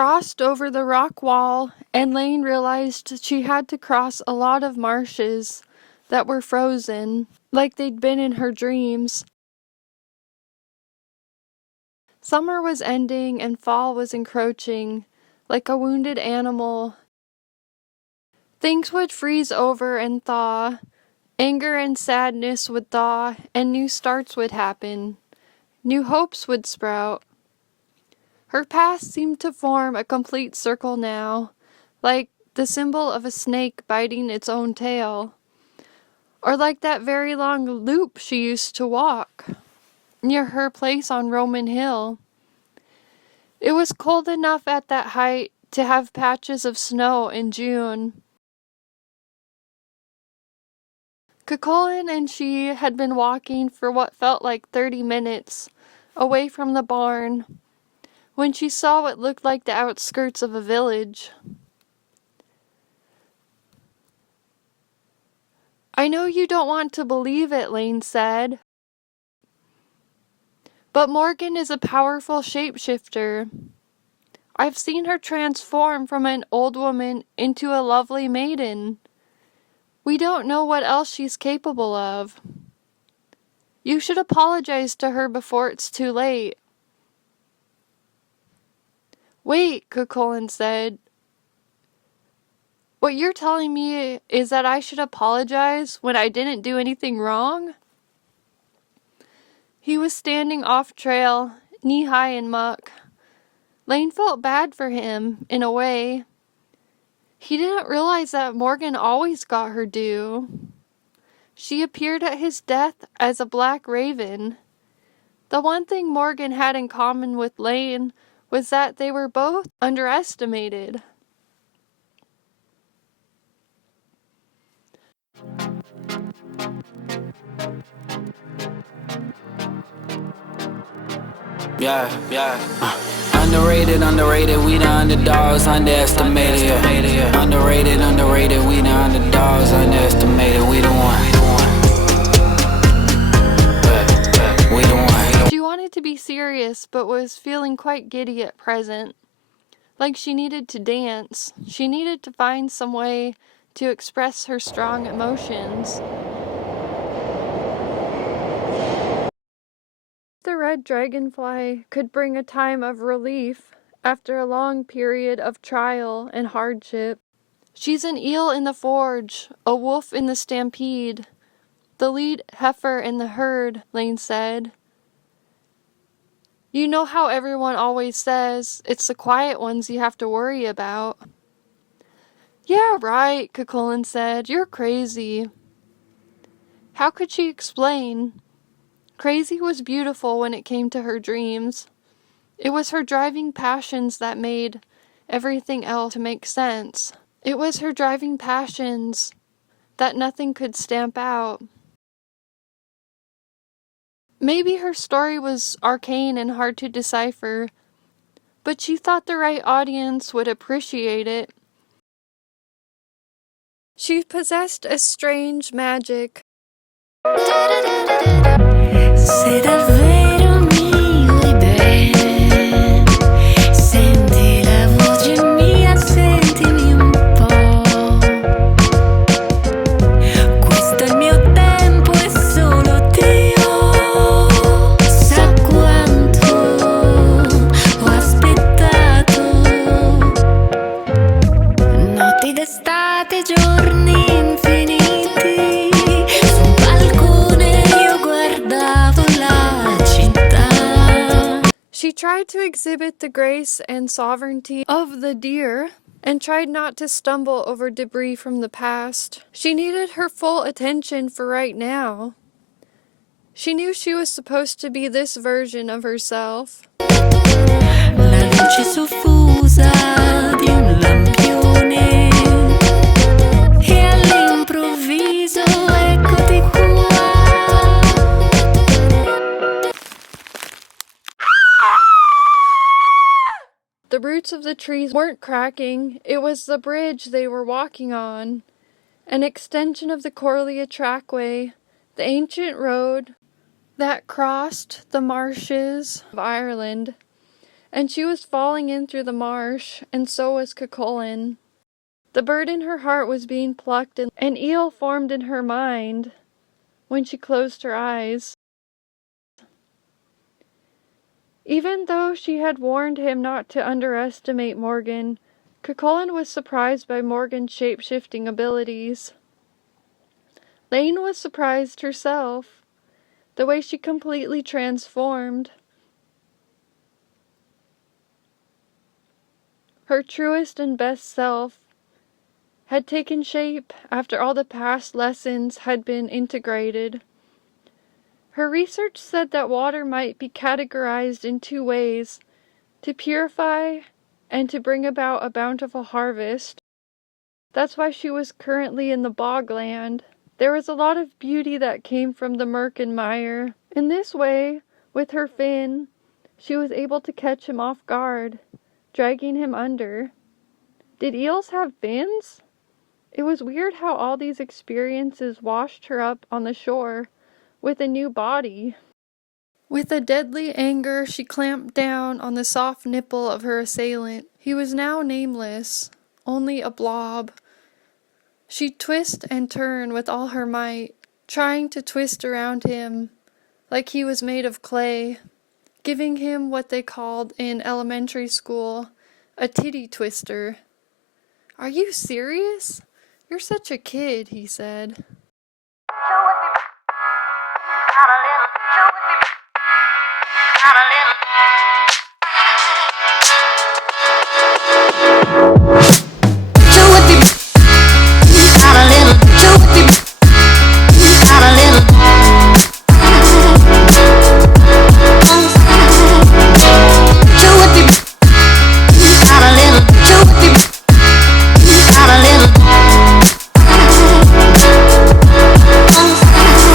crossed over the rock wall, and Laine realized she had to cross a lot of marshes that were frozen, like they'd been in her dreams. Summer was ending and fall was encroaching, like a wounded animal. Things would freeze over and thaw, anger and sadness would thaw, and new starts would happen. New hopes would sprout. Her past seemed to form a complete circle now, like the symbol of a snake biting its own tail, or like that very long loop she used to walk near her place on Roman Hill. It was cold enough at that height to have patches of snow in June. Cuchulain and she had been walking for what felt like 30 minutes away from the barn when she saw what looked like the outskirts of a village. "I know you don't want to believe it," Laine said, "but Morrigan is a powerful shapeshifter. I've seen her transform from an old woman into a lovely maiden. We don't know what else she's capable of. You should apologize to her before it's too late." "Wait," Cuchulain said. "What you're telling me is that I should apologize when I didn't do anything wrong?" He was standing off trail, knee-high in muck. Laine felt bad for him, in a way. He didn't realize that Morrigan always got her due. She appeared at his death as a black raven. The one thing Morrigan had in common with Laine was that they were both underestimated. Underrated, we the underdogs, underestimated, yeah. Underrated, we the underdogs, underestimated, we the one. We the one. She wanted to be serious, but was feeling quite giddy at present. Like she needed to dance. She needed to find some way to express her strong emotions. The red dragonfly could bring a time of relief after a long period of trial and hardship. She's an eel in the forge, a wolf in the stampede, the lead heifer in the herd, Laine said. You know how everyone always says, it's the quiet ones you have to worry about. Yeah, right, Cuchulain said. You're crazy. How could she explain? Crazy was beautiful when it came to her dreams. It was her driving passions that made everything else make sense. It was her driving passions that nothing could stamp out. Maybe her story was arcane and hard to decipher, but she thought the right audience would appreciate it. She possessed a strange magic. Se davvero mi vuoi bene, senti la voce mia, sentimi un po'. Questo è il mio tempo e solo Dio sa quanto ho aspettato. Notti d'estate, giorni infiniti. She tried to exhibit the grace and sovereignty of the deer and tried not to stumble over debris from the past. She needed her full attention for right now. She knew she was supposed to be this version of herself. La luce soffusa di un lampione e all'improvviso eccoti qua. The roots of the trees weren't cracking. It was the bridge they were walking on, an extension of the Cuchulain trackway, the ancient road that crossed the marshes of Ireland. and she was falling in through the marsh, and so was Cuchulain. The bird in her heart was being plucked, and an eel formed in her mind when she closed her eyes. Even though she had warned him not to underestimate Morrigan, Cuchulain was surprised by Morrigan's shape-shifting abilities. Laine was surprised herself, the way she completely transformed. Her truest and best self had taken shape after all the past lessons had been integrated. Her research said that water might be categorized in two ways: to purify and to bring about a bountiful harvest. That's why she was currently in the bogland. There was a lot of beauty that came from the murk and mire. In this way, with her fin, she was able to catch him off guard, dragging him under. Did eels have fins? It was weird how all these experiences washed her up on the shore with a new body. With a deadly anger, she clamped down on the soft nipple of her assailant. He was now nameless, only a blob. She'd twist and turn with all her might, trying to twist around him like he was made of clay, giving him what they called in elementary school a titty twister. "Are you serious? You're such a kid," he said. Got a little